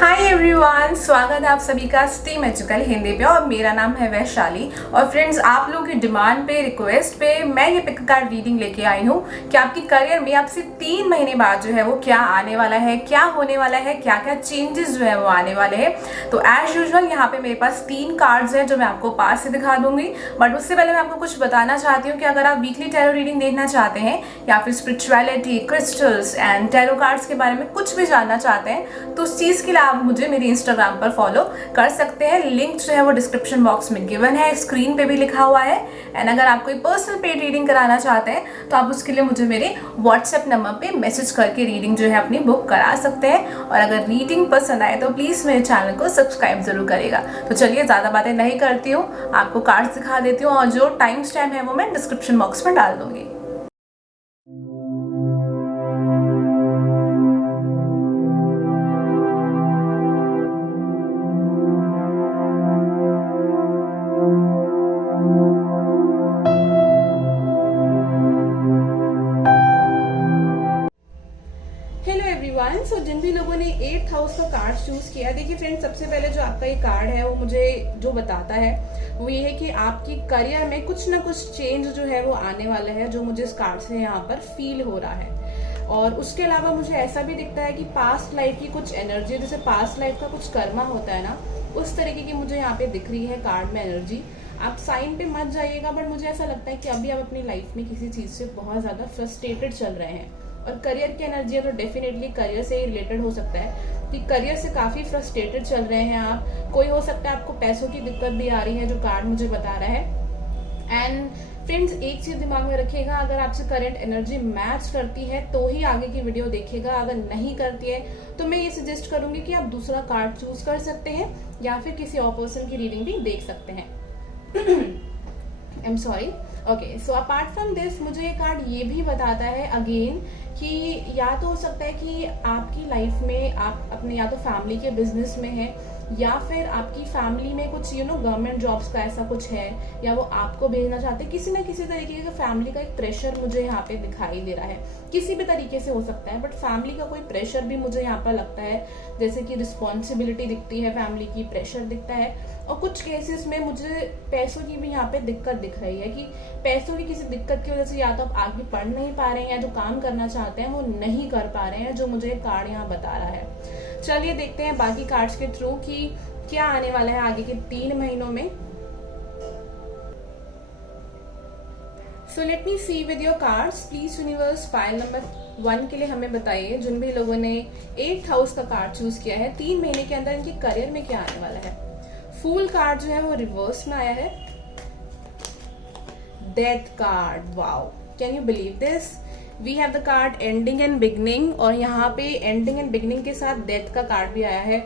Hi everyone, स्वागत है आप सभी का स्टीम एजुकल हिंदी पे और मेरा नाम है वैशाली। और फ्रेंड्स, आप लोगों की डिमांड पे, रिक्वेस्ट पे मैं ये पिक कार्ड रीडिंग लेके आई हूँ कि आपकी करियर में आपसे 3 महीने बाद जो है वो क्या आने वाला है, क्या होने वाला है, क्या क्या चेंजेस जो है वो आने वाले हैं। तो एज यूजुअल यहाँ पे मेरे पास 3 कार्ड्स हैं जो मैं आपको पास से दिखा दूंगी। बट उससे पहले मैं आपको कुछ बताना चाहती हूँ कि अगर आप वीकली टैरो रीडिंग देखना चाहते हैं या फिर spirituality, crystals and tarot cards के बारे में कुछ भी जानना चाहते हैं तो उस चीज़ के लिए आप मुझे मेरे इंस्टाग्राम पर फॉलो कर सकते हैं। लिंक जो है वो डिस्क्रिप्शन बॉक्स में गिवन है, स्क्रीन पे भी लिखा हुआ है। एंड अगर आप कोई पर्सनल पेड रीडिंग कराना चाहते हैं तो आप उसके लिए मुझे मेरे व्हाट्सएप नंबर पे मैसेज करके रीडिंग जो है अपनी बुक करा सकते हैं। और अगर रीडिंग पसंद आए तो प्लीज़ मेरे चैनल को सब्सक्राइब जरूर करेगा। तो चलिए, ज़्यादा बातें नहीं करती हूँ, आपको कार्ड्स दिखा देती हूँ और जो टाइम स्टैम्प है वो मैं डिस्क्रिप्शन बॉक्स में डाल दूंगी। हेलो एवरीवन, सो जिन भी लोगों ने 8th हाउस का कार्ड चूज किया, देखिए फ्रेंड्स, सबसे पहले जो आपका ये कार्ड है वो मुझे जो बताता है वो ये है कि आपकी करियर में कुछ ना कुछ चेंज जो है वो आने वाला है, जो मुझे इस कार्ड से यहाँ पर फील हो रहा है। और उसके अलावा मुझे ऐसा भी दिखता है कि पास्ट लाइफ की कुछ एनर्जी, जैसे पास्ट लाइफ का कुछ कर्मा होता है ना, उस तरीके की मुझे यहाँ पे दिख रही है कार्ड में एनर्जी। आप साइन पे मत जाइएगा, बट मुझे ऐसा लगता है कि अभी आप अपनी लाइफ में किसी चीज से बहुत ज्यादा फ्रस्ट्रेटेड चल रहे हैं। और करियर की एनर्जी है तो डेफिनेटली करियर से ही रिलेटेड हो सकता है कि करियर से काफी फ्रस्ट्रेटेड चल रहे हैं आप। कोई हो सकता है आपको पैसों की दिक्कत भी आ रही है, जो कार्ड मुझे बता रहा है। एंड फ्रेंड्स, एक चीज दिमाग में रखिएगा, अगर आपसे करंट एनर्जी मैच करती है तो ही आगे की वीडियो देखिएगा। अगर नहीं करती है तो मैं ये सजेस्ट करूंगी कि आप दूसरा कार्ड चूज कर सकते हैं या फिर किसी और पर्सन की रीडिंग भी देख सकते हैं। I am sorry. Okay, so apart from this मुझे ये कार्ड ये भी बताता है अगेन कि या तो हो सकता है कि आपकी लाइफ में आप अपने या तो फैमिली के बिजनेस में है या फिर आपकी फैमिली में कुछ गवर्नमेंट जॉब्स का ऐसा कुछ है, या वो आपको भेजना चाहते हैं। किसी ना किसी तरीके का फैमिली का एक प्रेशर मुझे यहाँ पे दिखाई दे रहा है, किसी भी तरीके से हो सकता है, बट फैमिली का कोई प्रेशर भी मुझे यहाँ पर लगता है। जैसे कि रिस्पॉन्सिबिलिटी दिखती है फैमिली की, प्रेशर दिखता है। और कुछ केसेस में मुझे पैसों की भी यहाँ पे दिक्कत दिख रही है कि पैसों की किसी दिक्कत की वजह से या तो आप आगे पढ़ नहीं पा रहे हैं या जो काम करना चाहते हैं वो नहीं कर पा रहे हैं, जो मुझे कार्ड यहाँ बता रहा है। चलिए देखते हैं बाकी कार्ड्स के थ्रू कि क्या आने वाला है आगे के 3 महीनों में। So let me see with your cards. Please universe, file number 1 के लिए हमें बताइए, जिन भी लोगों ने 8th हाउस का कार्ड चूज किया है, 3 महीने के अंदर इनके करियर में क्या आने वाला है। फूल कार्ड जो है वो रिवर्स में आया है। Death card, wow, can you believe this. We have the card ending and beginning, और यहाँ पे एंडिंग एंड बिगनिंग के साथ डेथ का कार्ड भी आया है।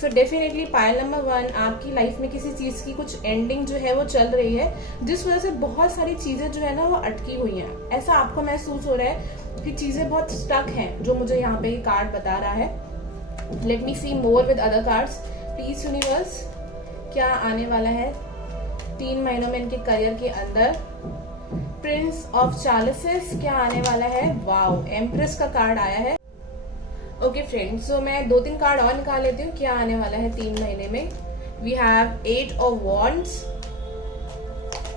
सो डेफिनेटली पाइल नंबर 1, आपकी लाइफ में किसी चीज की कुछ एंडिंग जो है वो चल रही है, जिस वजह से बहुत सारी चीजें जो है ना वो अटकी हुई हैं। ऐसा आपको महसूस हो रहा है कि चीजें बहुत स्टक हैं, जो मुझे यहाँ पे कार्ड बता रहा है। Let me see more with other cards. Please universe, क्या आने वाला है 3 महीनों में इनके करियर के अंदर। प्रिंस ऑफ चालिसेस, क्या आने वाला है। वाओ, एम्प्रेस का कार्ड आया है। ओके फ्रेंड्स, सो मैं 2-3 कार्ड और निकाल लेती हूँ क्या आने वाला है 3 महीने में। वी हैव 8 ऑफ वॉन्ड्स,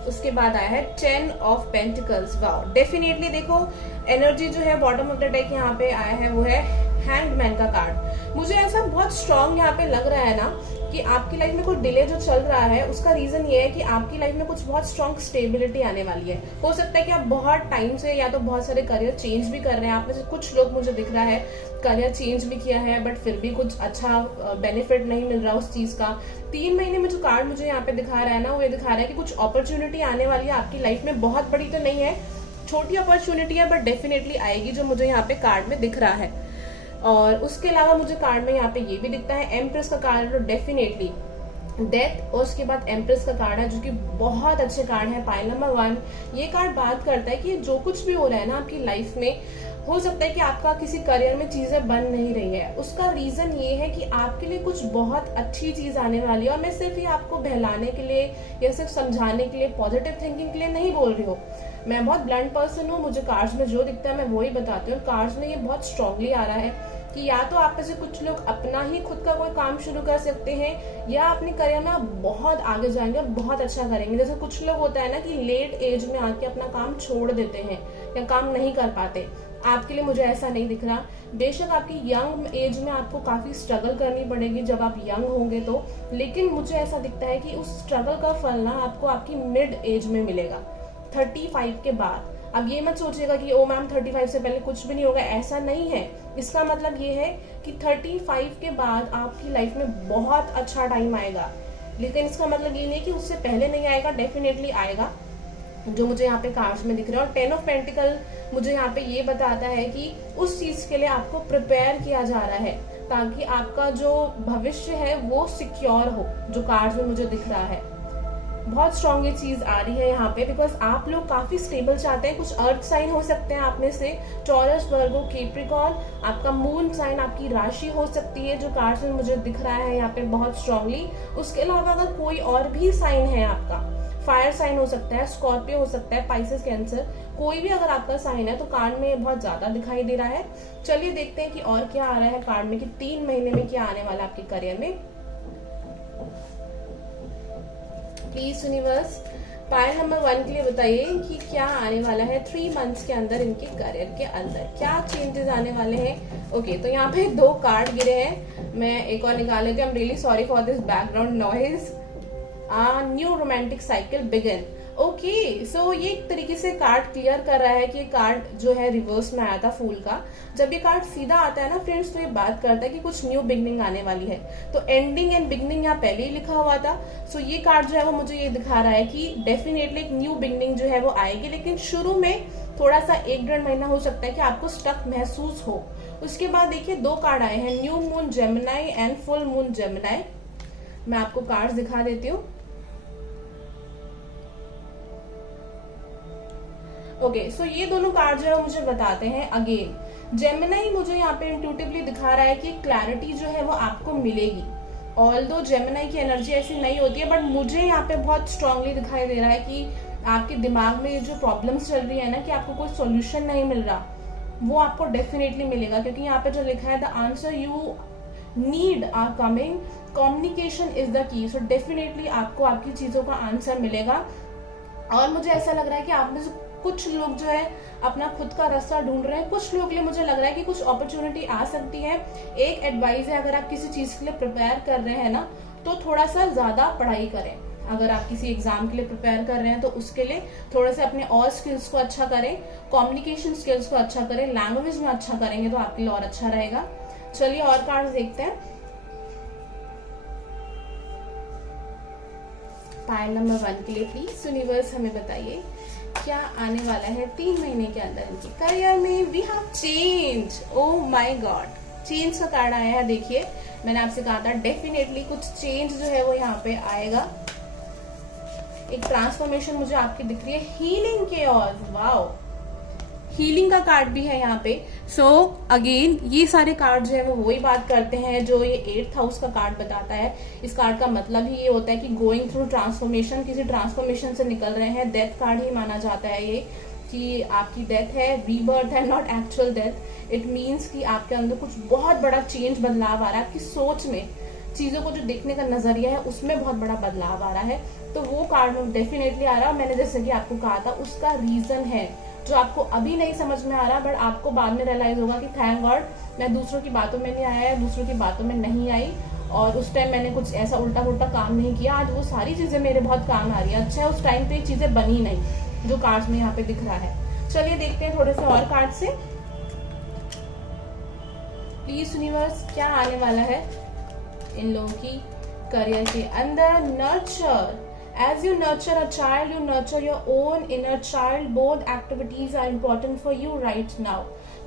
उसके बाद आया है 10 ऑफ पेंटिकल्स। वाओ, डेफिनेटली देखो एनर्जी जो है बॉटम ऑफ द डेक यहाँ पे आया है वो है हैंगमैन का कार्ड। मुझे ऐसा बहुत स्ट्रॉन्ग यहाँ पे लग रहा है ना कि आपकी लाइफ में कोई डिले जो चल रहा है उसका रीजन ये है कि आपकी लाइफ में कुछ बहुत स्ट्रॉन्ग स्टेबिलिटी आने वाली है। हो सकता है कि आप बहुत टाइम से या तो बहुत सारे करियर चेंज भी कर रहे हैं। आप में से कुछ लोग, मुझे दिख रहा है, करियर चेंज भी किया है बट फिर भी कुछ अच्छा बेनिफिट नहीं मिल रहा उस चीज का। 3 महीने में जो कार्ड मुझे यहाँ पे दिखा रहा है ना, वो ये दिखा रहा है कि कुछ अपॉर्चुनिटी आने वाली है आपकी लाइफ में। बहुत बड़ी तो नहीं है, छोटी अपॉर्चुनिटी है, बट डेफिनेटली आएगी, जो मुझे यहाँ पे कार्ड में दिख रहा है। और उसके अलावा मुझे कार्ड में यहाँ पे ये भी दिखता है एम्प्रेस का कार्ड, तो डेफिनेटली डेथ, और उसके बाद एम्प्रेस का कार्ड है, जो कि बहुत अच्छे कार्ड है। पाइल नंबर 1, ये कार्ड बात करता है कि जो कुछ भी हो रहा है ना आपकी लाइफ में, हो सकता है कि आपका किसी करियर में चीजें बन नहीं रही है, उसका रीजन ये है कि आपके लिए कुछ बहुत अच्छी चीज आने वाली है। और मैं सिर्फ ये आपको बहलाने के लिए या सिर्फ समझाने के लिए, पॉजिटिव थिंकिंग के लिए नहीं बोल रही हूँ। मैं बहुत ब्लंट पर्सन हूँ, मुझे कार्ड्स में जो दिखता है मैं वही बताती हूँ। कार्ड्स में ये बहुत स्ट्रांगली आ रहा है कि या तो आप में से कुछ लोग अपना ही खुद का कोई काम शुरू कर सकते हैं या अपने करियर में आप बहुत आगे जाएंगे, बहुत अच्छा करेंगे। जैसे कुछ लोग होता है ना कि लेट एज में आके अपना काम छोड़ देते हैं या काम नहीं कर पाते। आपके लिए मुझे ऐसा नहीं दिख रहा। बेशक आपकी यंग एज में आपको काफी स्ट्रगल करनी पड़ेगी जब आप यंग होंगे तो, लेकिन मुझे ऐसा दिखता है कि उस स्ट्रगल का फल ना आपको आपकी मिड एज में मिलेगा, 35 के बाद। अब ये मत सोचिएगा कि ओ मैम 35 से पहले कुछ भी नहीं होगा, ऐसा नहीं है। इसका मतलब ये है कि 35 के बाद आपकी लाइफ में बहुत अच्छा टाइम आएगा, लेकिन इसका मतलब ये नहीं कि उससे पहले नहीं आएगा, डेफिनेटली आएगा, जो मुझे यहाँ पे कार्ड्स में दिख रहा है। और 10 ऑफ पेंटिकल मुझे यहाँ पे ये बताता है कि उस चीज के लिए आपको प्रिपेयर किया जा रहा है ताकि आपका जो भविष्य है वो सिक्योर हो, जो कार्ड्स में मुझे दिख रहा है। बहुत स्ट्रॉन्ग ये चीज आ रही है यहाँ पे, बिकॉज आप लोग काफी स्टेबल चाहते हैं। कुछ अर्थ साइन हो सकते हैं आप में से, टॉरस, वर्गो, कैप्रिकॉर्न, आपका मून साइन, आपकी राशि हो सकती है, जो कार्ड्स में मुझे दिख रहा है यहाँ पे बहुत स्ट्रांगली। उसके अलावा अगर कोई और भी साइन है आपका, फायर साइन हो सकता है, स्कॉर्पियो हो सकता है, पाइसेस, कैंसर, कोई भी अगर आपका साइन है तो कार्ड में बहुत ज्यादा दिखाई दे रहा है। चलिए देखते हैं कि और क्या आ रहा है कार्ड में, कि 3 महीने में क्या आने वाला है आपके करियर में। प्लीज यूनिवर्स पायल नंबर 1 के लिए बताइए कि क्या आने वाला है 3 मंथ्स के अंदर, इनके करियर के अंदर क्या चेंजेस आने वाले हैं। ओके, तो यहाँ पे 2 कार्ड गिरे हैं, मैं एक और निकाल लेती हूँ। I am really sorry for this background noise. New romantic cycle begin. Okay, so ये एक तरीके से कार्ड क्लियर कर रहा है कि ये कार्ड जो है रिवर्स में आया था फूल का। जब ये कार्ड सीधा आता है ना फ्रेंड्स, तो ये बात करता है कि कुछ न्यू बिगनिंग आने वाली है। तो एंडिंग एंड बिगनिंग यहाँ पहले ही लिखा हुआ था। सो ये कार्ड जो है वो मुझे ये दिखा रहा है कि डेफिनेटली एक न्यू बिगनिंग जो है वो आएगी, लेकिन शुरू में थोड़ा सा 1-1.5 महीना हो सकता है कि आपको स्टक महसूस हो। उसके बाद देखिए 2 कार्ड आए हैं, new moon Gemini and full moon Gemini. मैं आपको कार्ड दिखा देती हूँ। ओके, सो ये दोनों कार्ड जो है मुझे बताते हैं अगेन, जेमिनाई मुझे यहाँ पे इंट्यूटिवली दिखा रहा है कि क्लैरिटी जो है वो आपको मिलेगी। ऑल्दो जेमिनाई की एनर्जी ऐसी नहीं होती है, बट मुझे यहाँ पे बहुत स्ट्रांगली दिखाई दे रहा है कि आपके दिमाग में ये जो प्रॉब्लम्स चल रही है ना, कि आपको कोई सोल्यूशन नहीं मिल रहा, वो आपको डेफिनेटली मिलेगा। क्योंकि यहाँ पे जो लिखा है the answer you need are coming, communication is the key. So definitely आपको आपकी चीजों का आंसर मिलेगा। और मुझे ऐसा लग रहा है कि आप में से कुछ लोग जो है अपना खुद का रास्ता ढूंढ रहे हैं, कुछ लोग के लिए मुझे लग रहा है कि कुछ अपॉर्चुनिटी आ सकती है। एक एडवाइस है, अगर आप किसी चीज के लिए प्रिपेयर कर रहे हैं ना, तो थोड़ा सा ज्यादा पढ़ाई करें। अगर आप किसी एग्जाम के लिए प्रिपेयर कर रहे हैं तो उसके लिए थोड़ा सा अपने और स्किल्स को अच्छा करें, कम्युनिकेशन स्किल्स को अच्छा करें, लैंग्वेज में अच्छा करेंगे तो आपके लिए और अच्छा रहेगा। चलिए और कार्ड देखते हैं। पायल नंबर 1 के लिए प्लीज यूनिवर्स हमें बताइए क्या आने वाला है 3 महीने के अंदर इनके करियर में। We have change, oh my god, change का कार्ड आया है। देखिए मैंने आपसे कहा था डेफिनेटली कुछ चेंज जो है वो यहाँ पे आएगा। एक ट्रांसफॉर्मेशन मुझे आपकी दिख रही है, हीलिंग के, और वाओ, हीलिंग का कार्ड भी है यहाँ पे। सो अगेन ये सारे कार्ड जो है वो वही बात करते हैं जो ये 8th हाउस का कार्ड बताता है। इस कार्ड का मतलब ही ये होता है कि गोइंग थ्रू ट्रांसफॉर्मेशन, किसी ट्रांसफॉर्मेशन से निकल रहे हैं। डेथ कार्ड ही माना जाता है ये, कि आपकी डेथ है, रीबर्थ है, not actual death. It means कि आपके अंदर कुछ बहुत बड़ा चेंज, बदलाव आ रहा है। आपकी सोच में, चीजों को जो देखने का नजरिया है उसमें बहुत बड़ा बदलाव आ रहा है। तो वो कार्ड में डेफिनेटली आ रहा है। मैंने जैसे कि आपको कहा था उसका रीजन है जो आपको अभी नहीं समझ में आ रहा, बट आपको बाद में रियलाइज होगा कि थैंक गॉड मैं दूसरों की बातों में नहीं आया, दूसरों की बातों में नहीं आई, और उस टाइम मैंने कुछ ऐसा उल्टा पुल्टा काम नहीं किया। आज वो सारी चीजें मेरे बहुत काम आ रही है। अच्छा है उस टाइम पे चीजें बनी नहीं, जो कार्ड्स में यहाँ पे दिख रहा है। चलिए देखते हैं थोड़े से और कार्ड से। प्लीज यूनिवर्स क्या आने वाला है इन लोगों की करियर के अंदर। Nurture, as you nurture a child, you nurture your own inner child. Both activities are important for you right now.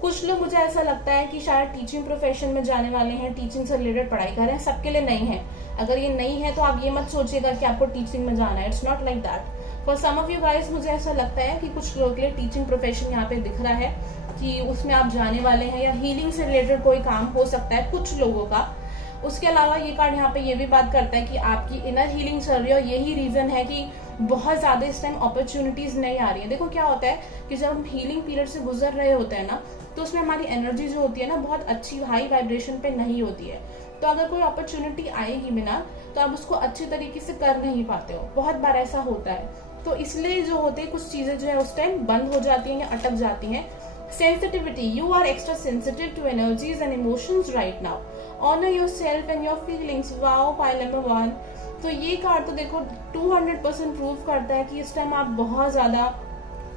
कुछ लोग, मुझे ऐसा लगता है कि शायद टीचिंग प्रोफेशन में जाने वाले हैं, टीचिंग से रिलेटेड पढ़ाई कर रहे हैं। सबके लिए नहीं है। अगर ये नहीं है तो आप ये मत सोचिएगा कि आपको टीचिंग में जाना है। It's not like that. For some of you guys मुझे ऐसा लगता है कि कुछ लोगों के लिए टीचिंग प्रोफेशन यहाँ पे दिख रहा है कि उसमें आप जाने वाले हैं, या हीलिंग से रिलेटेड कोई काम हो सकता है कुछ लोगों का। उसके अलावा ये कार्ड यहाँ पे ये भी बात करता है कि आपकी इनर हीलिंग चल रही है, और यही रीजन है कि बहुत ज्यादा इस टाइम अपॉर्चुनिटीज नहीं आ रही है। देखो क्या होता है कि जब हम हीलिंग पीरियड से गुजर रहे होते हैं ना, तो उसमें हमारी एनर्जी जो होती है ना बहुत अच्छी हाई वाइब्रेशन पे नहीं होती है। तो अगर कोई अपॉर्चुनिटी आएगी भी ना तो आप उसको अच्छे तरीके से कर नहीं पाते हो, बहुत बार ऐसा होता है। तो इसलिए जो होते हैं कुछ चीजें जो है उस टाइम बंद हो जाती हैं या अटक जाती हैं। Sensitivity, you are extra sensitive to energies and emotions right now, honour yourself and your feelings. Wow, pile number 1। तो ये कार्ड तो देखो 200% प्रूव करता है कि इस टाइम आप बहुत ज्यादा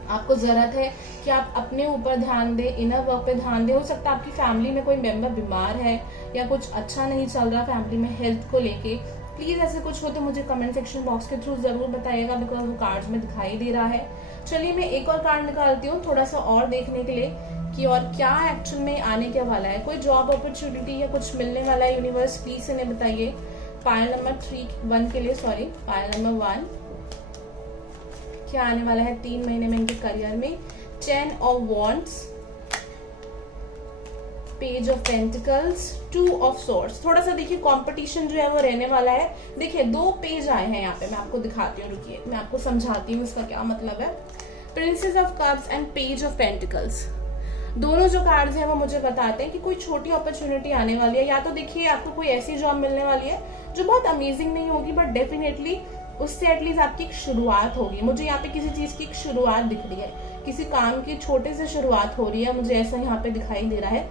आपको जरूरत है कि आप अपने ऊपर ध्यान दें, इनर वर्क पे ध्यान दें। हो सकता है आपकी फैमिली में कोई मेंबर बीमार है या कुछ अच्छा नहीं चल रहा फैमिली में हेल्थ को लेके। प्लीज ऐसे कुछ हो तो मुझे कमेंट सेक्शन बॉक्स के थ्रू जरूर बताइएगा, बिकॉज वो कार्ड्स में दिखाई दे रहा है। चलिए मैं एक और कार्ड निकालती हूँ थोड़ा सा और देखने के लिए कि और क्या एक्चुअल में आने के वाला है। कोई जॉब अपॉर्चुनिटी या कुछ मिलने वाला है यूनिवर्स, प्लीज इन्हें बताइए। पायल नंबर 1 के लिए, सॉरी पायल नंबर 1, क्या आने वाला है 3 महीने में इनके करियर में। 10 of wands, page of pentacles, 2 of swords. थोड़ा सा देखिए कंपटीशन जो है वो रहने वाला है। देखिए 2 पेज आए हैं यहाँ पे, मैं आपको दिखाती हूँ, रुकिए मैं आपको समझाती हूँ इसका क्या मतलब है। Princess of cups and page of pentacles, दोनों जो कार्ड्स हैं वो मुझे बताते हैं कि कोई छोटी अपॉर्चुनिटी आने वाली है। या तो देखिए आपको कोई ऐसी जॉब मिलने वाली है जो बहुत अमेजिंग नहीं होगी, बट डेफिनेटली उससे एटलीस्ट आपकी एक शुरुआत होगी। मुझे यहाँ पे किसी चीज की एक शुरुआत दिख रही है, किसी काम की छोटे से शुरुआत हो रही है, मुझे ऐसा यहाँ पे दिखाई दे रहा है।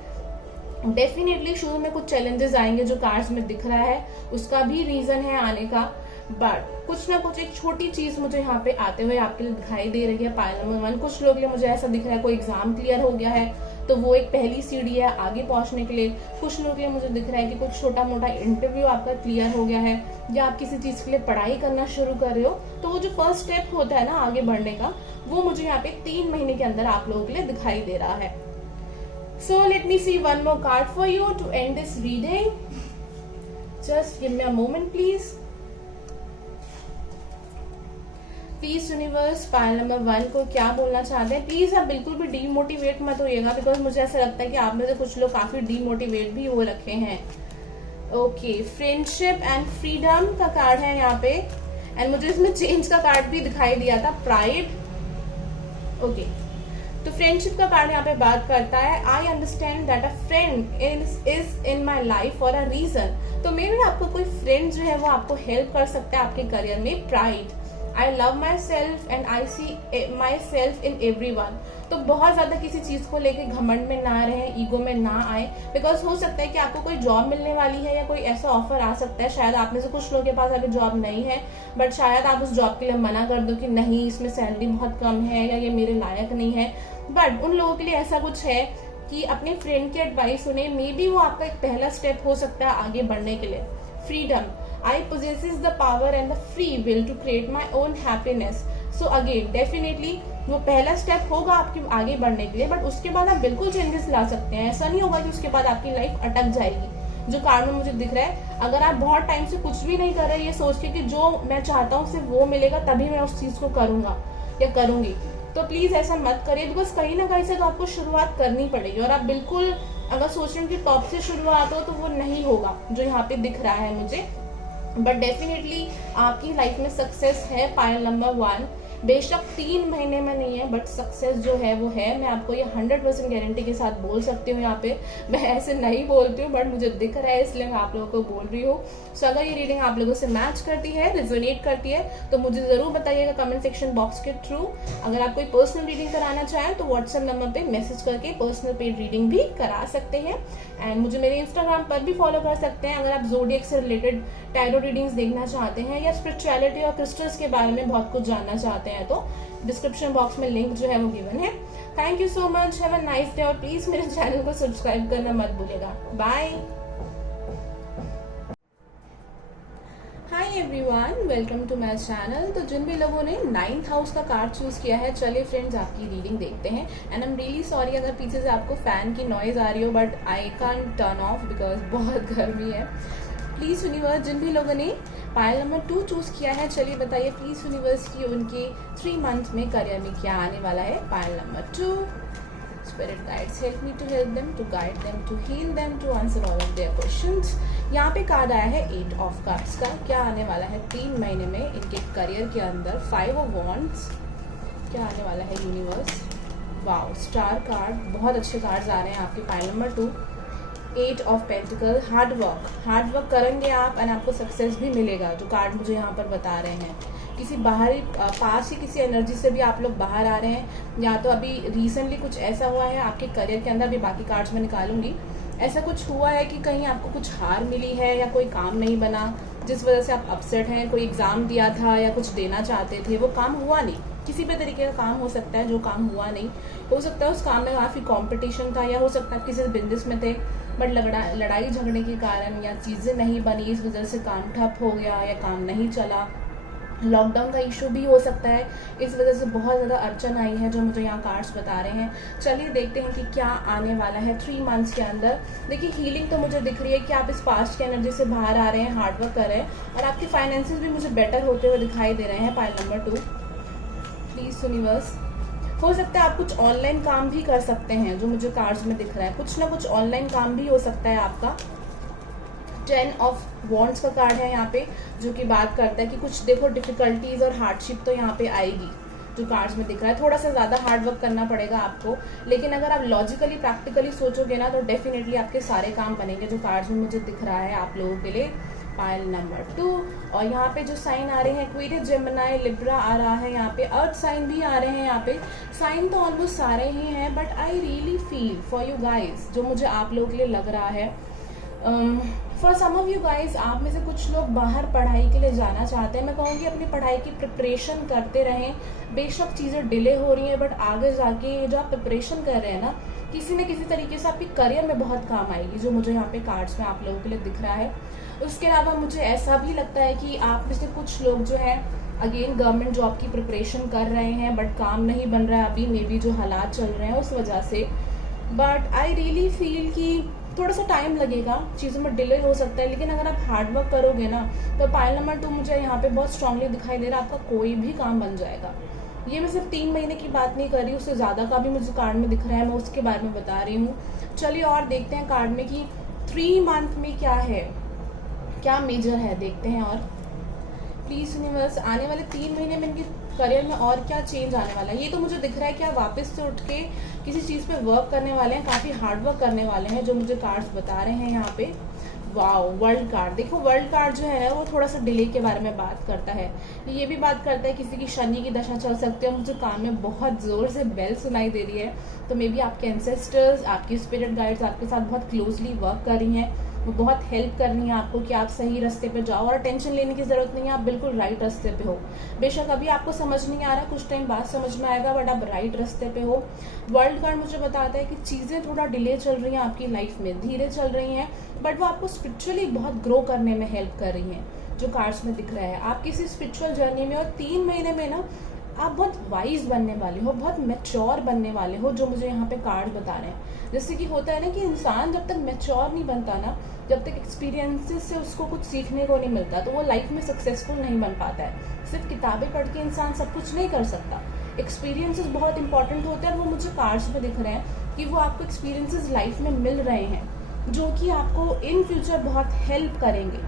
डेफिनेटली शुरू में कुछ चैलेंजेस आएंगे जो कार्ड्स में दिख रहा है, उसका भी रीजन है आने का, बट कुछ ना कुछ एक छोटी चीज मुझे यहाँ पे आते हुए आपके लिए दिखाई दे रही है। पायल नंबर 1, कुछ लोग लिए मुझे ऐसा दिख रहा है कोई एग्जाम क्लियर हो गया है तो वो एक पहली सीढ़ी है आगे पहुंचने के लिए। कुछ लोग लिए मुझे दिख रहा है कि कुछ छोटा मोटा इंटरव्यू आपका क्लियर हो गया है, या आप किसी चीज के लिए पढ़ाई करना शुरू कर रहे हो, तो वो जो फर्स्ट स्टेप होता है ना आगे बढ़ने का, वो मुझे यहाँ पे 3 महीने के अंदर आप लोगों के लिए दिखाई दे रहा है। So let me see one more card for you to end this reading. Just give me a moment, please. Please universe pile number 1 को क्या बोलना चाहते हैं। प्लीज आप बिल्कुल भी डीमोटिवेट मत होइएगा, बिकॉज मुझे ऐसा लगता है कि आप में से कुछ लोग काफी डीमोटिवेट भी हो रखे हैं। ओके, फ्रेंडशिप एंड फ्रीडम का कार्ड है यहाँ पे, एंड मुझे इसमें चेंज का कार्ड भी दिखाई दिया था, प्राइड। ओके, तो फ्रेंडशिप का कार्ड यहाँ पे बात करता है, I understand that a friend is in my life for a reason. तो मे बी आपको कोई फ्रेंड जो है वो आपको हेल्प कर सकता है आपके करियर में। Pride, I love myself and I see myself in everyone. तो बहुत ज्यादा किसी चीज को लेके घमंड में ना रहे, ईगो में ना आए, बिकॉज हो सकता है कि आपको कोई जॉब मिलने वाली है या कोई ऐसा ऑफर आ सकता है। शायद आप में से कुछ लोगों के पास अभी जॉब नहीं है, बट शायद आप उस जॉब के लिए मना कर दो कि नहीं इसमें सैलरी बहुत कम है या ये मेरे लायक नहीं है। बट उन लोगों के लिए ऐसा कुछ है कि अपने फ्रेंड की एडवाइस सुने, मे बी वो आपका एक पहला स्टेप हो सकता है आगे बढ़ने के लिए। Freedom, I possesses the power and the free will to create my own happiness. So again, definitely वो पहला स्टेप होगा आपके आगे बढ़ने के लिए, बट उसके बाद आप बिल्कुल चेंजेस ला सकते हैं। ऐसा नहीं होगा कि उसके बाद आपकी लाइफ अटक जाएगी। जो कार्ड में मुझे दिख रहा है, अगर आप बहुत टाइम से कुछ भी नहीं कर रहे ये सोच के कि जो मैं चाहता हूँ सिर्फ वो मिलेगा तभी मैं उस चीज को करूंगा या करूंगी, तो प्लीज ऐसा मत करिए, बिकॉज कहीं ना कहीं से तो आपको शुरुआत करनी पड़ेगी। और आप बिल्कुल अगर सोच रहे हो कि टॉप से शुरुआत हो तो वो नहीं होगा जो यहाँ पे दिख रहा है मुझे। बट डेफिनेटली आपकी लाइफ में सक्सेस है पायल नंबर 1, बेशक 3 महीने में नहीं है, बट सक्सेस जो है वो है। मैं आपको ये 100% गारंटी के साथ बोल सकती हूँ। यहाँ पे मैं ऐसे नहीं बोलती हूँ, बट मुझे दिख रहा है इसलिए मैं आप लोगों को बोल रही हूँ। सो अगर ये रीडिंग आप लोगों से मैच करती है, रिजोनेट करती है, तो मुझे जरूर बताइएगा कमेंट सेक्शन बॉक्स के थ्रू। अगर आप कोई पर्सनल रीडिंग कराना चाहें तो व्हाट्सएप नंबर पे मैसेज करके पर्सनल पेड रीडिंग भी करा सकते हैं। एंड मुझे मेरे इंस्टाग्राम पर भी फॉलो कर सकते हैं अगर आप ज़ोडिएक से रिलेटेड टैरो रीडिंग्स देखना चाहते हैं या स्पिरिचुअलिटी और क्रिस्टल्स के बारे में बहुत कुछ जानना चाहते हैं, तो डिस्क्रिप्शन बॉक्स में लिंक जो है वो गिवन है। Thank you so much, have a nice day, और प्लीज मेरे चैनल को सब्सक्राइब करना मत भूलिएगा। Bye. Hi everyone, welcome to my channel. तो जिन भी लोगों ने 9th हाउस का कार्ड चूज किया है, चलिए फ्रेंड्स आपकी रीडिंग देखते हैं। And I am really sorry अगर पीछे से आपको फैन की नॉइज आ रही हो, but I can't turn off because बहुत गर्मी है। प्लीज यूनिवर्स, जिन भी लोगों ने पायल नंबर 2 चूज किया है, चलिए बताइए प्लीज यूनिवर्स की उनके 3 मंथ में करियर में क्या आने वाला है। Pile number 2, Spirit guides help me to help them, to guide them, to heal them, to answer all of their questions. यहाँ पे कार्ड आया है 8 ऑफ कप्स का। क्या आने वाला है 3 महीने में इनके करियर के अंदर। 5 ऑफ वॉन्ड्स, क्या आने वाला है यूनिवर्स। वाओ, स्टार कार्ड, बहुत अच्छे कार्ड्स आ रहे हैं आपके pile number 2। 8 of pentacle, hard work करेंगे आप एंड आपको सक्सेस भी मिलेगा, जो कार्ड मुझे यहाँ पर बता रहे हैं। किसी बाहरी पास ही किसी एनर्जी से भी आप लोग बाहर आ रहे हैं, या तो अभी रिसेंटली कुछ ऐसा हुआ है आपके करियर के अंदर, भी बाकी कार्ड्स में निकालूंगी, ऐसा कुछ हुआ है कि कहीं आपको कुछ हार मिली है या कोई काम नहीं बना जिस वजह से आप अपसेट हैं। कोई एग्जाम दिया था या कुछ देना चाहते थे, वो काम हुआ नहीं, किसी भी तरीके का काम हो सकता है जो काम हुआ नहीं। हो सकता है उस काम में काफ़ी कंपटीशन था, या हो सकता है आप किसी बिजनेस में थे बट लड़ाई झगड़े के कारण या चीज़ें नहीं बनी, इस वजह से काम ठप हो गया या काम नहीं चला। लॉकडाउन का इशू भी हो सकता है, इस वजह से बहुत ज़्यादा अड़चन आई है, जो मुझे यहाँ कार्ड्स बता रहे हैं। चलिए देखते हैं कि क्या आने वाला है 3 मंथ्स के अंदर। देखिए हीलिंग तो मुझे दिख रही है कि आप इस पास्ट की एनर्जी से बाहर आ रहे हैं, हार्डवर्क कर रहे हैं, और आपके फाइनेंसेस भी मुझे बेटर होते हुए दिखाई दे रहे हैं। Pile number 2, please universe. हो सकता है आप कुछ ऑनलाइन काम भी कर सकते हैं, जो मुझे कार्ड्स में दिख रहा है, कुछ ना कुछ ऑनलाइन काम भी हो सकता है आपका। 10 ऑफ वॉन्ड्स का कार्ड है यहाँ पे, जो कि बात करता है कि कुछ देखो डिफिकल्टीज और हार्डशिप तो यहाँ पे आएगी, जो कार्ड्स में दिख रहा है। थोड़ा सा ज़्यादा हार्ड वर्क करना पड़ेगा आपको, लेकिन अगर आप लॉजिकली प्रैक्टिकली सोचोगे ना तो डेफिनेटली आपके सारे काम बनेंगे, जो कार्ड्स में मुझे दिख रहा है आप लोगों के लिए। पाइल नंबर 2, और यहाँ पे जो साइन आ रहे हैं, एक्वेरियस, जेमिनी, लिब्रा आ रहा है, यहाँ पे अर्थ साइन भी आ रहे हैं। यहाँ पे साइन तो ऑलमोस्ट सारे ही हैं, but I really feel for you guys, जो मुझे आप लोगों के लिए लग रहा है, for some of you guys, आप में से कुछ लोग बाहर पढ़ाई के लिए जाना चाहते हैं। मैं कहूँगी अपनी पढ़ाई की प्रिपरेशन करते रहें, बेशक चीज़ें डिले हो रही हैं, बट आगे जाके जो आप प्रिपरेशन कर रहे हैं ना, किसी न किसी तरीके से आपके करियर में बहुत काम आएगी, जो मुझे यहाँ पे कार्ड्स में आप लोगों के लिए दिख रहा है। उसके अलावा मुझे ऐसा भी लगता है कि आप में से कुछ लोग जो है अगेन गवर्नमेंट जॉब की प्रिपरेशन कर रहे हैं, बट काम नहीं बन रहा है अभी, मे बी जो हालात चल रहे हैं उस वजह से। बट आई रियली फील कि थोड़ा सा टाइम लगेगा, चीज़ों में डिले हो सकता है, लेकिन अगर आप हार्ड वर्क करोगे ना तो पाइल नंबर 2 मुझे यहाँ पे बहुत स्ट्रांगली दिखाई दे रहा है, आपका कोई भी काम बन जाएगा। ये मैं सिर्फ 3 महीने की बात नहीं कर रही, उससे ज़्यादा का भी मुझे कार्ड में दिख रहा है, मैं उसके बारे में बता रही हूँ। चलिए और देखते हैं कार्ड में कि 3 मंथ में क्या है, क्या मेजर है, देखते हैं। और प्लीज यूनिवर्स, आने वाले 3 महीने में इनके करियर में और क्या चेंज आने वाला है। ये तो मुझे दिख रहा है कि आप वापस से उठ के किसी चीज़ पे वर्क करने वाले हैं, काफ़ी हार्ड वर्क करने वाले हैं, जो मुझे कार्ड्स बता रहे हैं यहाँ पे। वाओ, वर्ल्ड कार्ड देखो, वर्ल्ड कार्ड जो है वो थोड़ा सा डिले के बारे में बात करता है। ये भी बात करता है किसी की शनि की दशा चल सकती है। मुझे कान में बहुत जोर से बेल सुनाई दे रही है, तो मे बी आपके एंसेस्टर्स, आपकी स्पिरिट गाइड्स आपके साथ बहुत क्लोजली वर्क कर रही हैं, वो बहुत हेल्प करनी है आपको कि आप सही रास्ते पे जाओ, और टेंशन लेने की जरूरत नहीं है, आप बिल्कुल राइट रास्ते पे हो। बेशक अभी आपको समझ नहीं आ रहा, कुछ टाइम बाद समझ में आएगा, बट आप राइट रास्ते पे हो। वर्ल्ड कार्ड मुझे बताता है कि चीजें थोड़ा डिले चल रही हैं आपकी लाइफ में, धीरे चल रही हैं, बट वो आपको स्पिरिचुअली बहुत ग्रो करने में हेल्प कर रही हैं, जो कार्ड्स में दिख रहा है। आप किसी स्पिरिचुअल जर्नी में, और 3 महीने में ना आप बहुत वाइज बनने वाले हो, बहुत मैच्योर बनने वाले हो, जो मुझे यहाँ पे कार्ड बता रहे हैं। जैसे कि होता है ना कि इंसान जब तक मैच्योर नहीं बनता ना, जब तक एक्सपीरियंसेस से उसको कुछ सीखने को नहीं मिलता, तो वो लाइफ में सक्सेसफुल नहीं बन पाता है। सिर्फ किताबें पढ़ के इंसान सब कुछ नहीं कर सकता, एक्सपीरियंसेस बहुत इंपॉर्टेंट होते हैं, और वो मुझे कार्ड्स में दिख रहे हैं कि वो आपको एक्सपीरियंसेस लाइफ में मिल रहे हैं, जो कि आपको इन फ्यूचर बहुत हेल्प करेंगे।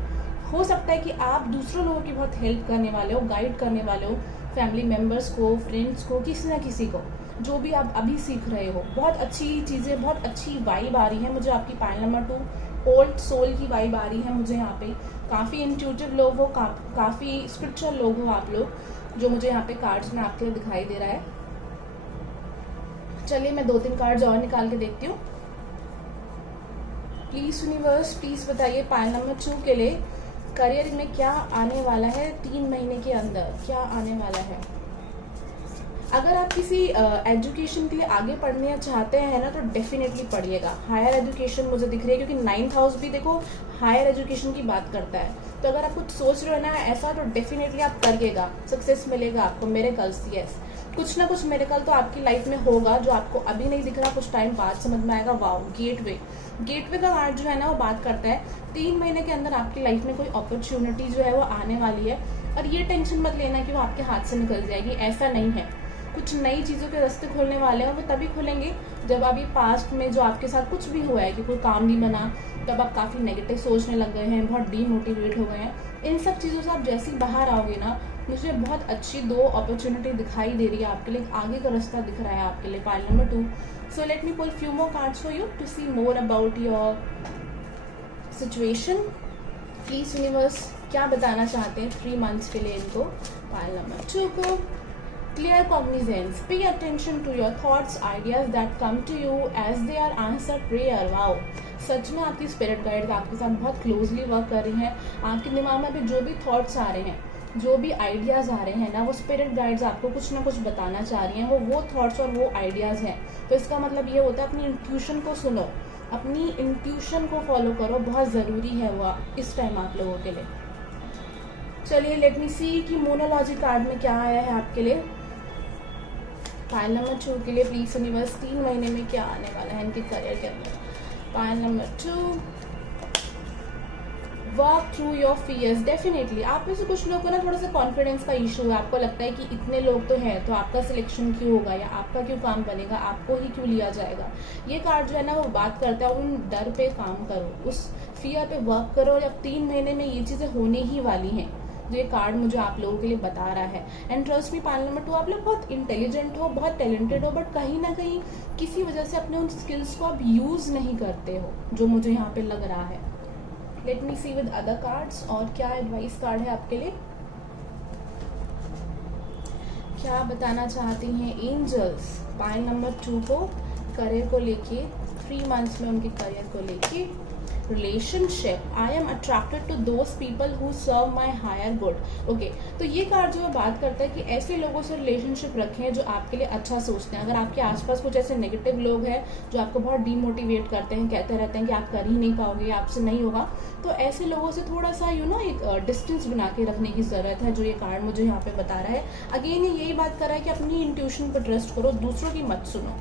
हो सकता है कि आप दूसरों लोगों की बहुत हेल्प करने वाले हो, गाइड करने वाले हो, फैमिली मेम्बर्स को, फ्रेंड्स को, किसी ना किसी को, जो भी आप अभी सीख रहे हो। बहुत अच्छी चीज़ें, बहुत अच्छी वाइब आ रही है मुझे आपकी पाइल नंबर 2, ओल्ड सोल की वाइब आ रही है मुझे यहाँ पे। काफ़ी इंट्यूटिव लोग हो, काफ़ी स्पिरिचुअल लोग हो आप लोग, जो मुझे यहाँ पे कार्ड्स में आपके लिए दिखाई दे रहा है। चलिए मैं 2-3 कार्ड्स और निकाल के देखती हूँ। प्लीज यूनिवर्स, प्लीज बताइए पाइल नंबर 2 के लिए करियर में क्या आने वाला है 3 महीने के अंदर, क्या आने वाला है। अगर आप किसी एजुकेशन के लिए आगे पढ़ने चाहते हैं ना, तो डेफिनेटली पढ़िएगा। हायर एजुकेशन मुझे दिख रही है, क्योंकि 9th हाउस भी देखो हायर एजुकेशन की बात करता है। तो अगर आप कुछ सोच रहे हो ना ऐसा, तो डेफिनेटली आप करिएगा, सक्सेस मिलेगा आपको। मिरेकल्स, यस, कुछ ना कुछ मिरेकल तो आपकी लाइफ में होगा, जो आपको अभी नहीं दिख रहा, कुछ टाइम बाद समझ में आएगा। वाओ, गेटवे का कार्ड जो है ना वो बात करता है 3 महीने के अंदर आपकी लाइफ में कोई अपॉर्चुनिटी जो है वो आने वाली है, और ये टेंशन मत लेना कि वो आपके हाथ से निकल जाएगी, ऐसा नहीं है। कुछ नई चीज़ों के रास्ते खुलने वाले हैं, वो तभी खुलेंगे जब अभी पास्ट में जो आपके साथ कुछ भी हुआ है कि कोई काम नहीं बना, तब आप काफ़ी नेगेटिव सोचने लग गए हैं, बहुत डीमोटिवेट हो गए हैं। इन सब चीज़ों से आप जैसे ही बाहर आओगे ना, मुझे बहुत अच्छी 2 अपॉर्चुनिटी दिखाई दे रही है आपके लिए, आगे का रास्ता दिख रहा है आपके लिए pile number 2. So let me pull few more cards for you to see more about your situation. Please universe क्या बताना चाहते हैं 3 मंथ्स के लिए इनको. पाइल नंबर 2 को clear cognizance, pay attention to your thoughts, ideas that come to you as they are answered prayer. wow, सच में आपकी स्पिरिट गाइड आपके साथ बहुत क्लोजली वर्क कर रही हैं. आपके दिमाग में अभी जो भी थॉट्स आ रहे हैं, जो भी आइडियाज़ आ रहे हैं ना, वो स्पिरिट गाइड्स आपको कुछ ना कुछ बताना चाह रही हैं. वो थॉट्स और वो आइडियाज़ हैं. तो इसका मतलब ये होता है अपनी इंट्यूशन को सुनो, अपनी इंट्यूशन को फॉलो करो, बहुत ज़रूरी है वो इस टाइम आप लोगों के लिए. चलिए लेट मी सी कि मोनोलॉजी कार्ड में क्या आया है आपके लिए. पाइल नंबर 2 के लिए प्लीज यूनिवर्स 3 महीने में क्या आने वाला है इनके करियर के अंदर. Pile number 2, work through your fears. Definitely आप में से कुछ लोगों को ना थोड़ा सा कॉन्फिडेंस का इशू है. आपको लगता है कि इतने लोग तो हैं तो आपका सिलेक्शन क्यों होगा, या आपका क्यों काम बनेगा, आपको ही क्यों लिया जाएगा. ये कार्ड जो है ना वो बात करता है उन डर पे काम करो, उस फियर पे वर्क करो. और अब 3 महीने में ये चीज़ें होने ही वाली हैं जो ये कार्ड मुझे आप लोगों के लिए बता रहा है. And trust me pile number 2, आप लोग बहुत इंटेलिजेंट हो, बहुत टैलेंटेड हो, बट कहीं ना कहीं किसी वजह से अपने उन स्किल्स को आप यूज़ नहीं करते हो, जो मुझे यहाँ पे लग रहा है. Let me see with other cards और क्या एडवाइस कार्ड है आपके लिए, क्या बताना चाहती हैं एंजल्स पाइल नंबर 2 को करियर को लेके, 3 मंथ्स में उनके करियर को लेके. Relationship, I am attracted to those people who serve my higher good. Okay, तो ये कार्ड जो है बात करता है कि ऐसे लोगों से रिलेशनशिप रखें जो आपके लिए अच्छा सोचते हैं. अगर आपके आसपास कुछ ऐसे नेगेटिव लोग हैं जो आपको बहुत डीमोटिवेट करते हैं, कहते रहते हैं कि आप कर ही नहीं पाओगे, आपसे नहीं होगा, तो ऐसे लोगों से थोड़ा सा एक डिस्टेंस बना के रखने की ज़रूरत है, जो ये कार्ड मुझे यहाँ पे बता रहा है. अगेन ये यही बात कर रहा है कि अपनी इंट्यूशन पर ट्रस्ट करो, दूसरों की मत सुनो.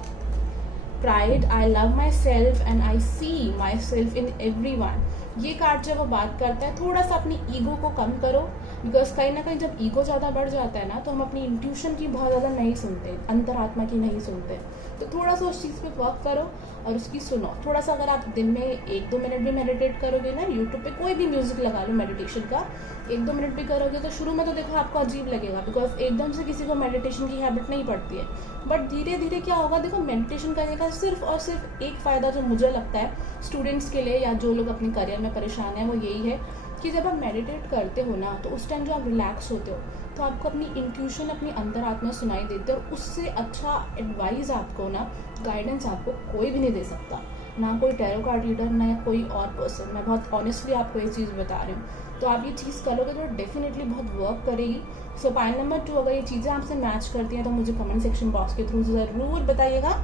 Pride, I love myself and I see myself in everyone. ये कार्ड जब वो बात करता है थोड़ा सा अपनी ईगो को कम करो, बिकॉज कहीं ना कहीं जब ईगो ज़्यादा बढ़ जाता है ना तो हम अपनी इंट्यूशन की बहुत ज़्यादा नहीं सुनते, अंतरात्मा की नहीं सुनते. तो थोड़ा सा उस चीज़ पे वर्क करो और उसकी सुनो. थोड़ा सा अगर आप दिन में 1-2 मिनट भी मेडिटेट करोगे ना, यूट्यूब पे कोई भी म्यूजिक लगा लो मेडिटेशन का, 1-2 मिनट भी करोगे तो शुरू में तो देखो आपको अजीब लगेगा, बिकॉज एकदम से किसी को मेडिटेशन की हैबिट नहीं पड़ती है. बट धीरे धीरे क्या होगा, देखो मेडिटेशन करने का सिर्फ और सिर्फ एक फ़ायदा जो मुझे लगता है स्टूडेंट्स के लिए या जो लोग अपने करियर में परेशान हैं वो यही है कि जब आप मेडिटेट करते हो ना तो उस टाइम जो आप रिलैक्स होते हो तो आपको अपनी इंट्यूशन, अपनी अंतरात्मा सुनाई देती है. और उससे अच्छा एडवाइस आपको ना, गाइडेंस आपको कोई भी नहीं दे सकता, ना कोई टैरो कार्ड रीडर, ना कोई और पर्सन. मैं बहुत ऑनेस्टली आपको ये चीज़ बता रही हूँ. तो आप ये चीज़ करोगे तो डेफिनेटली बहुत वर्क करेगी. सो पाइल नंबर 2 अगर ये चीज़ें आपसे मैच करती हैं तो मुझे कमेंट सेक्शन बॉक्स के थ्रू ज़रूर बताइएगा.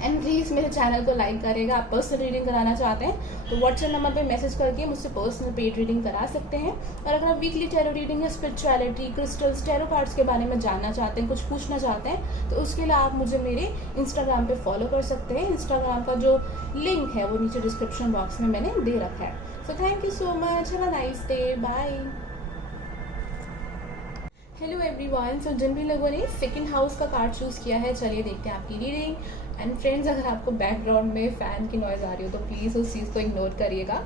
एंड प्लीज़ मेरे चैनल को लाइक करेगा. आप पर्सनल रीडिंग कराना चाहते हैं तो व्हाट्सएप नंबर पे मैसेज करके मुझसे पर्सनल पेड रीडिंग करा सकते हैं. और अगर आप वीकली टैरो रीडिंग या स्पिरिचुअलिटी, क्रिस्टल्स, टैरो कार्ड्स के बारे में जानना चाहते हैं, कुछ पूछना चाहते हैं, तो उसके लिए आप मुझे मेरे इंस्टाग्राम पे फॉलो कर सकते हैं. इंस्टाग्राम का जो लिंक है वो नीचे डिस्क्रिप्शन बॉक्स में मैंने दे रखा है. So thank you so much, have a nice day, bye. Hello everyone. So जिन भी लोगों ने सेकंड हाउस का कार्ड चूज़ किया है, चलिए देखते हैं आपकी रीडिंग. एंड फ्रेंड्स, अगर आपको बैकग्राउंड में फ़ैन की नॉइज़ आ रही हो तो प्लीज़ उस चीज़ को इग्नोर करिएगा.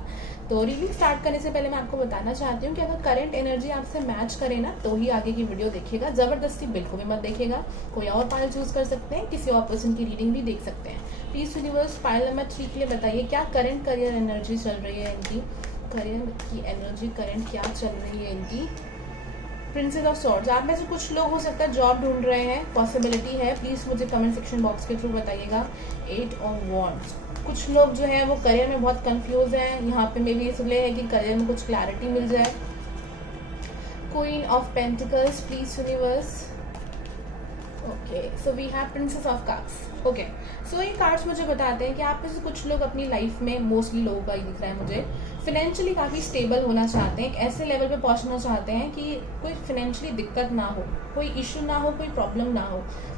तो रीडिंग स्टार्ट करने से पहले मैं आपको बताना चाहती हूँ कि अगर करंट एनर्जी आपसे मैच करे ना तो ही आगे की वीडियो देखिएगा, ज़बरदस्ती बिल्कुल भी मत देखिएगा. कोई और पाइल चूज़ कर सकते हैं, किसी और पर्सन की रीडिंग भी देख सकते हैं. प्लीज़ यूनिवर्स पाइल नंबर 3 के लिए बताइए क्या करंट करियर एनर्जी चल रही है इनकी, करियर की एनर्जी करंट क्या चल रही है इनकी. प्रिंसेस ऑफ सॉर्ड्स, आप में से कुछ लोग हो सकता है जॉब ढूंढ रहे हैं, पॉसिबिलिटी है. प्लीज़ मुझे कमेंट सेक्शन बॉक्स के थ्रू बताइएगा. 8 ऑफ वॉन्ड्स, कुछ लोग जो है वो करियर में बहुत कंफ्यूज हैं. यहाँ पे मे भी इसलिए है कि करियर में कुछ क्लैरिटी मिल जाए. Queen of pentacles, please universe. Okay, so we have princess of cups. Okay, so ये कार्ड्स मुझे बताते हैं कि आप में से कुछ लोग अपनी लाइफ में, मोस्टली लोगों का ही दिख रहा है मुझे, फाइनेंशियली काफ़ी स्टेबल होना चाहते हैं, एक ऐसे लेवल पे पहुंचना चाहते हैं कि कोई फाइनेंशियली दिक्कत ना हो, कोई इशू ना हो, कोई प्रॉब्लम ना हो.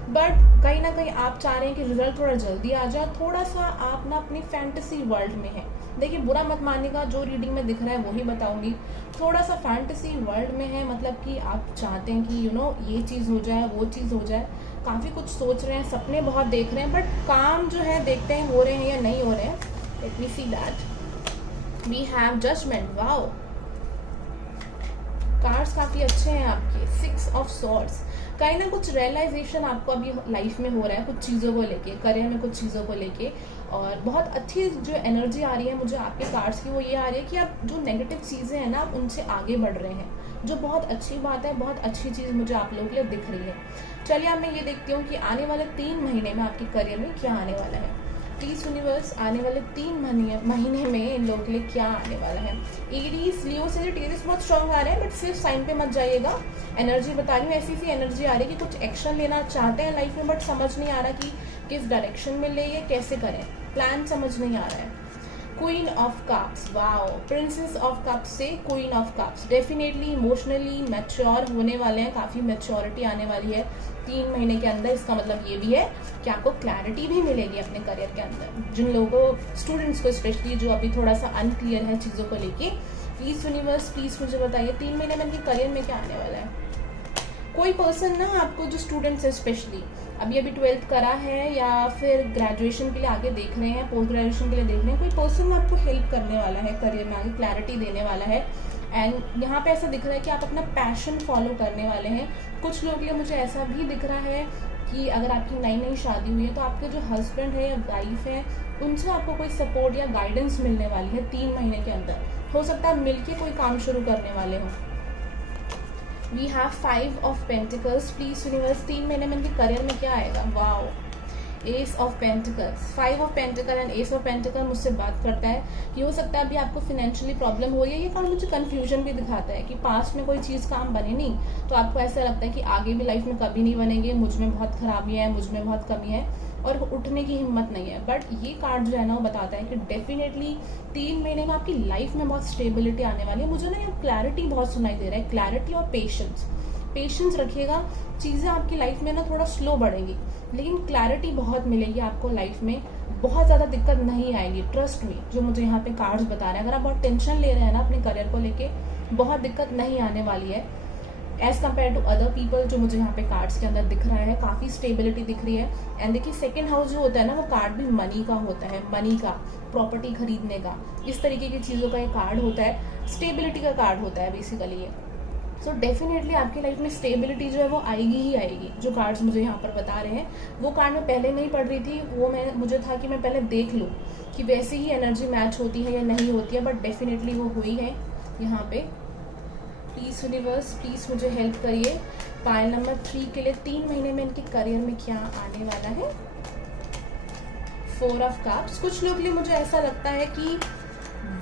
बट कहीं ना कहीं आप चाह रहे हैं कि रिजल्ट थोड़ा जल्दी आ जाए. थोड़ा सा आप ना अपनी फैंटेसी वर्ल्ड में है. देखिए, बुरा मत मानिएगा, जो रीडिंग में दिख रहा है वही बताऊंगी. थोड़ा सा फैंटेसी वर्ल्ड में है, मतलब कि आप चाहते हैं कि ये चीज़ हो जाए, वो चीज़ हो जाए. काफ़ी कुछ सोच रहे हैं, सपने बहुत देख रहे हैं, बट काम जो है देखते हैं हो रहे हैं या नहीं हो रहे हैं. Let me see that. We have judgment. Wow, cards काफी अच्छे हैं आपके। 6 ऑफ सॉर्ड्स, कहीं ना कुछ रियलाइजेशन आपको अभी लाइफ में हो रहा है कुछ चीज़ों को लेके, करियर में कुछ चीज़ों को लेके, और बहुत अच्छी जो एनर्जी आ रही है मुझे आपके कार्ड्स की वो ये आ रही है कि आप जो नेगेटिव चीज़ें हैं ना आप उनसे आगे बढ़ रहे हैं, जो बहुत अच्छी बात है, बहुत अच्छी चीज़ मुझे आप लोगों के लिए दिख रही है। चलिए अब मैं ये देखती हूँ कि आने वाले 3 महीने में आपके करियर में क्या आने वाला है। प्लीज यूनिवर्स, आने वाले 3 महीने में इन लोगों के लिए क्या आने वाला है। एरीज, लियो, सेजिटेरियस बहुत स्ट्रॉन्ग आ रहे हैं, बट सिर्फ साइन पे मत जाइएगा। एनर्जी बता रही हूँ, ऐसी सी एनर्जी आ रही है कि कुछ एक्शन लेना चाहते हैं लाइफ में, बट समझ नहीं आ रहा कि किस डायरेक्शन में ले, ये कैसे करें, प्लान समझ नहीं आ रहा है। Queen of cups, wow, princess of cups से queen of cups, definitely emotionally mature होने वाले हैं, काफी मैच्योरिटी आने वाली है 3 महीने के अंदर। इसका मतलब ये भी है कि आपको क्लैरिटी भी मिलेगी अपने करियर के अंदर। जिन लोगों को, स्टूडेंट्स को स्पेशली, जो अभी थोड़ा सा अनक्लियर है चीजों को लेके, प्लीज यूनिवर्स प्लीज मुझे बताइए 3 महीने में इनके करियर में क्या आने वाला है। कोई पर्सन ना आपको, जो स्टूडेंट्स है स्पेशली अभी 12th करा है या फिर ग्रेजुएशन के लिए आगे देख रहे हैं, पोस्ट ग्रेजुएशन के लिए देख रहे हैं, कोई पर्सन आपको हेल्प करने वाला है करियर में आगे, क्लैरिटी देने वाला है। एंड यहाँ पे ऐसा दिख रहा है कि आप अपना पैशन फॉलो करने वाले हैं। कुछ लोगों के लिए मुझे ऐसा भी दिख रहा है कि अगर आपकी नई नई शादी हुई है तो आपके जो हस्बैंड है या वाइफ है उनसे आपको कोई सपोर्ट या गाइडेंस मिलने वाली है 3 महीने के अंदर। हो सकता है मिलके कोई काम शुरू करने वाले हो। We have 5 of pentacles, please universe 3 महीने में इनके करियर में क्या आएगा। Wow, ace of pentacles, 5 of pentacle and ace of pentacle मुझसे बात करता है कि हो सकता है अभी आपको फाइनेंशियली प्रॉब्लम हो रही है। ये कार्ड मुझे कंफ्यूजन भी दिखाता है कि पास्ट में कोई चीज़ काम बने नहीं तो आपको ऐसा लगता है कि आगे भी लाइफ में कभी नहीं बनेंगे, मुझ में बहुत खराबी है, मुझ में बहुत कमी है और उठने की हिम्मत नहीं है। बट ये कार्ड जो है ना वो बताता है कि डेफिनेटली 3 महीने में आपकी लाइफ में बहुत स्टेबिलिटी आने वाली है। मुझे ना यहाँ क्लैरिटी बहुत सुनाई दे रहा है, क्लैरिटी और पेशेंस रखिएगा। चीज़ें आपकी लाइफ में ना थोड़ा स्लो बढ़ेंगी लेकिन क्लैरिटी बहुत मिलेगी आपको लाइफ में, बहुत ज़्यादा दिक्कत नहीं आएगी, ट्रस्ट मी। जो मुझे यहाँ पे कार्ड्स बता रहे हैं, अगर आप बहुत टेंशन ले रहे हैं ना अपने करियर को लेके, बहुत दिक्कत नहीं आने वाली है as compare to other people. जो मुझे यहाँ पे कार्ड्स के अंदर दिख रहा है, काफ़ी स्टेबिलिटी दिख रही है। एंड देखिए सेकेंड हाउस जो होता है ना वो कार्ड भी मनी का होता है, मनी का, प्रॉपर्टी खरीदने का, इस तरीके की चीज़ों का ये कार्ड होता है, स्टेबिलिटी का कार्ड होता है बेसिकली ये। सो डेफिनेटली आपकी लाइफ में स्टेबिलिटी जो है वो आएगी ही आएगी। जो कार्ड्स मुझे यहाँ पर बता रहे हैं वो कार्ड मैं पहले नहीं पढ़ रही थी, वो मुझे था कि मैं पहले देख लूँ कि वैसे ही एनर्जी मैच होती है या नहीं होती है, बट डेफिनेटली वो हुई है यहाँ पे। प्लीज यूनिवर्स प्लीज मुझे हेल्प करिए। पाइल नंबर 3 के लिए 3 महीने में इनके करियर में क्या आने वाला है। 4 ऑफ कप्स, कुछ लोग के लिए मुझे ऐसा लगता है कि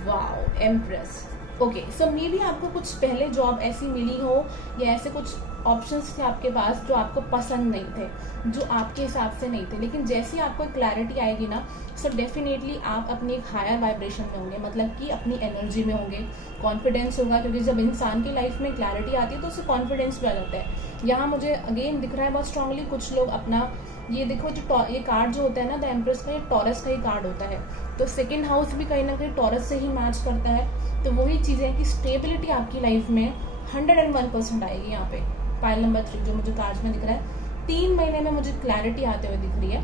wow, empress, okay, so may be आपको कुछ पहले जॉब ऐसी मिली हो या ऐसे कुछ ऑप्शंस थे आपके पास जो आपको पसंद नहीं थे, जो आपके हिसाब से नहीं थे, लेकिन जैसी आपको क्लैरिटी आएगी ना सो डेफिनेटली आप अपनी एक हायर वाइब्रेशन में होंगे, मतलब कि अपनी एनर्जी में होंगे, कॉन्फिडेंस होगा, क्योंकि जब इंसान की लाइफ में क्लैरिटी आती है तो उससे कॉन्फिडेंस भी आ जाता है। यहाँ मुझे अगेन दिख रहा है बहुत स्ट्रांगली, कुछ लोग अपना, ये देखो जो ये कार्ड जो होता है ना द एम्प्रेस का, ये टॉरस का ही कार्ड होता है, तो सेकेंड हाउस भी कहीं ना कहीं टॉरस से ही मैच करता है। तो वही चीज़ है कि स्टेबिलिटी आपकी लाइफ में 101% आएगी। यहाँ पे पाइल नंबर 3 जो मुझे कार्ड्स में दिख रहा है, 3 महीने में मुझे क्लैरिटी आते हुए दिख रही है।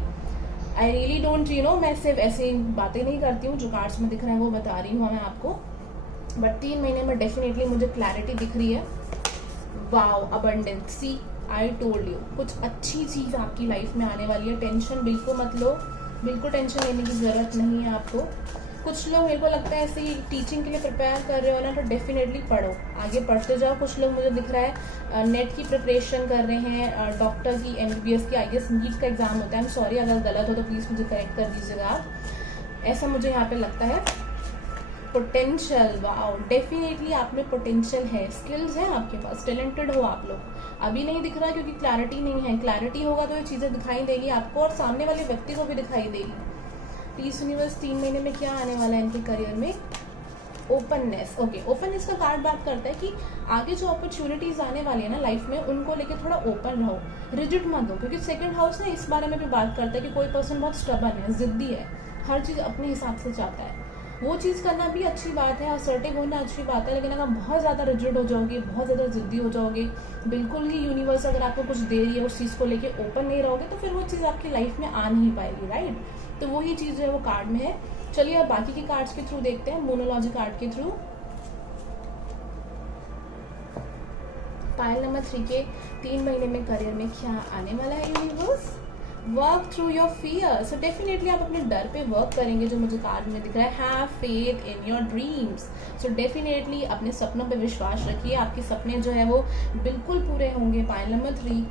आई रियली डोंट मैं सिर्फ ऐसे बातें नहीं करती हूँ, जो कार्ड्स में दिख रहा है वो बता रही हूँ मैं आपको, बट 3 महीने में डेफिनेटली मुझे क्लैरिटी दिख रही है। Wow, abundance, see I told you, कुछ अच्छी चीज़ आपकी लाइफ में आने वाली है। टेंशन बिल्कुल मत लो, बिल्कुल टेंशन लेने की ज़रूरत नहीं है आपको। कुछ लोग, मेरे को लगता है ऐसे ही टीचिंग के लिए प्रिपेयर कर रहे हो ना तो डेफिनेटली पढ़ो, आगे पढ़ते जाओ। कुछ लोग मुझे दिख रहा है नेट की प्रिपरेशन कर रहे हैं, डॉक्टर की, MBBS की, IAS नीट का एग्जाम होता है। सॉरी अगर गलत हो तो प्लीज़ मुझे करेक्ट कर दीजिएगा आप, ऐसा मुझे यहाँ पे लगता है। पोटेंशियल, वाओ, डेफिनेटली आप में पोटेंशियल है, स्किल्स हैं आपके पास, टैलेंटेड हो आप लोग। अभी नहीं दिख रहा क्योंकि क्लैरिटी नहीं है, क्लैरिटी होगा तो ये चीज़ें दिखाई देगी आपको और सामने वाले व्यक्ति को भी दिखाई देगी। प्लीज यूनिवर्स 3 महीने में क्या आने वाला है इनके करियर में। ओपननेस, ओके, ओपननेस का कार्ड बात करता है कि आगे जो अपॉर्चुनिटीज आने वाली है ना लाइफ में उनको लेके थोड़ा ओपन रहो, रिजिड मत हो, क्योंकि सेकंड हाउस ना इस बारे में भी बात करता है कि कोई पर्सन बहुत स्टबर्न है, जिद्दी है, हर चीज़ अपने हिसाब से चाहता है। वो चीज़ करना भी अच्छी बात है, असर्टिव होना अच्छी बात है, लेकिन अगर बहुत ज़्यादा रिजिड हो जाओगे, बहुत ज़्यादा जिद्दी हो जाओगे, बिल्कुल ही यूनिवर्स अगर आपको कुछ दे रही है उस चीज़ को लेके ओपन नहीं रहोगे तो फिर वो चीज़ आपकी लाइफ में आ नहीं पाएगी, राइट। तो वही चीज़ जो है वो कार्ड में है। चलिए अब बाकी के कार्ड्स के थ्रू देखते हैं, मोनोलॉजी कार्ड के थ्रू। पायल नंबर 3 के 3 महीने में करियर में क्या आने वाला है universe? Work through your fear. So definitely आप अपने डर पे वर्क करेंगे, जो मुझे कार्ड में दिख रहा है। Have faith in your dreams. So definitely अपने सपनों पे विश्वास रखिए, आपके सपने जो है वो बिल्कुल पूरे होंगे। पायल नंबर 3,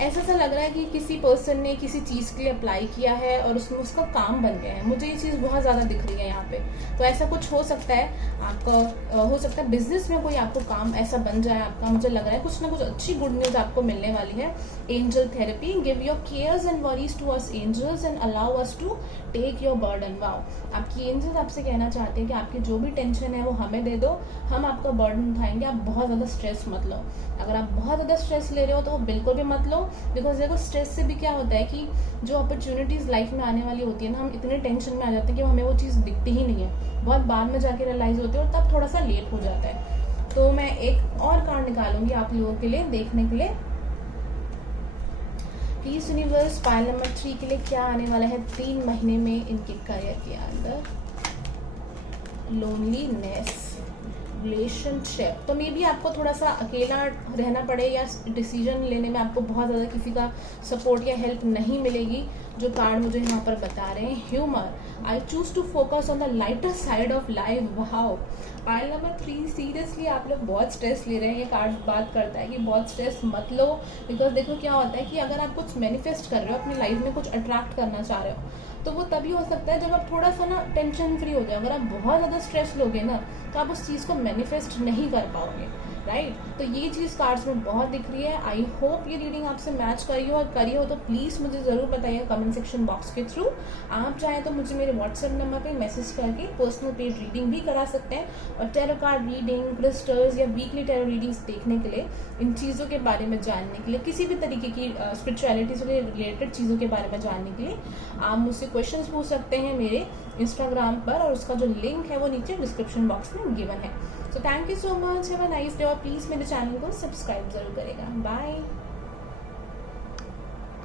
ऐसा सा लग रहा है कि किसी पर्सन ने किसी चीज़ के लिए अप्लाई किया है और उसमें उसका काम बन गया है। मुझे ये चीज़ बहुत ज़्यादा दिख रही है यहाँ पे। तो ऐसा कुछ हो सकता है आपका, हो सकता है बिजनेस में कोई आपको काम ऐसा बन जाए आपका। मुझे लग रहा है कुछ ना कुछ अच्छी गुड न्यूज़ आपको मिलने वाली है। Angel therapy. Give your cares and worries to us angels and allow us to take your burden. Wow, आपकी एंजल्स आपसे कहना चाहते हैं कि आपकी जो भी टेंशन है वो हमें दे दो, हम आपका बर्डन उठाएंगे। आप बहुत ज़्यादा स्ट्रेस मत लो। अगर आप बहुत ज़्यादा स्ट्रेस ले रहे हो तो वो बिल्कुल भी मत लो, बिकॉज देखो स्ट्रेस से भी क्या होता है कि जो अपॉर्चुनिटीज़ लाइफ में आने वाली होती है ना, हम इतने टेंशन में आ जाते हैं कि हमें वो चीज़ दिखती ही नहीं है, बहुत बाद में जाके रियलाइज होती है और तब थोड़ा सा लेट हो जाता है। तो मैं एक और कार्ड निकालूंगी आप लोगों के लिए देखने के लिए। प्लीज यूनिवर्स, पायल नंबर 3 के लिए क्या आने वाला है 3 महीने में इनके करियर के अंदर? Loneliness, relationship. तो मे बी आपको थोड़ा सा अकेला रहना पड़े या डिसीजन लेने में आपको बहुत ज़्यादा किसी का सपोर्ट या हेल्प नहीं मिलेगी, जो कार्ड मुझे यहाँ पर बता रहे हैं। Humour. I choose to focus on the lighter side of life. Wow, Payal number 3, seriously आप लोग बहुत स्ट्रेस ले रहे हैं। ये कार्ड बात करता है कि बहुत स्ट्रेस मत लो, बिकॉज देखो क्या होता है कि अगर आप कुछ मैनिफेस्ट कर रहे हो, अपनी लाइफ में कुछ अट्रैक्ट करना चाह रहे हो, तो वो तभी हो सकता है जब आप थोड़ा सा ना टेंशन फ्री हो जाए। अगर आप बहुत ज़्यादा स्ट्रेस लोगे ना तो आप उस चीज़ को मैनिफेस्ट नहीं कर पाओगे, राइट? तो ये चीज़ कार्ड्स में बहुत दिख रही है। आई होप ये रीडिंग आपसे मैच करी हो, और करी हो तो प्लीज़ मुझे ज़रूर बताइए कमेंट सेक्शन बॉक्स के थ्रू। आप चाहें तो मुझे मेरे व्हाट्सएप नंबर पे मैसेज करके पर्सनल पेड रीडिंग भी करा सकते हैं। और टैरो कार्ड रीडिंग, क्रिस्टल्स या वीकली टैरो रीडिंग्स देखने के लिए, इन चीज़ों के बारे में जानने के लिए, किसी भी तरीके की स्पिरिचुअलिटी से रिलेटेड चीज़ों के बारे में जानने के लिए आप मुझसे क्वेश्चन पूछ सकते हैं मेरे इंस्टाग्राम पर, और उसका जो लिंक है वो नीचे डिस्क्रिप्शन बॉक्स में गिवन है। So thank you so much, have a nice day, और प्लीज़ मेरे चैनल को सब्सक्राइब जरूर करेगा। बाय।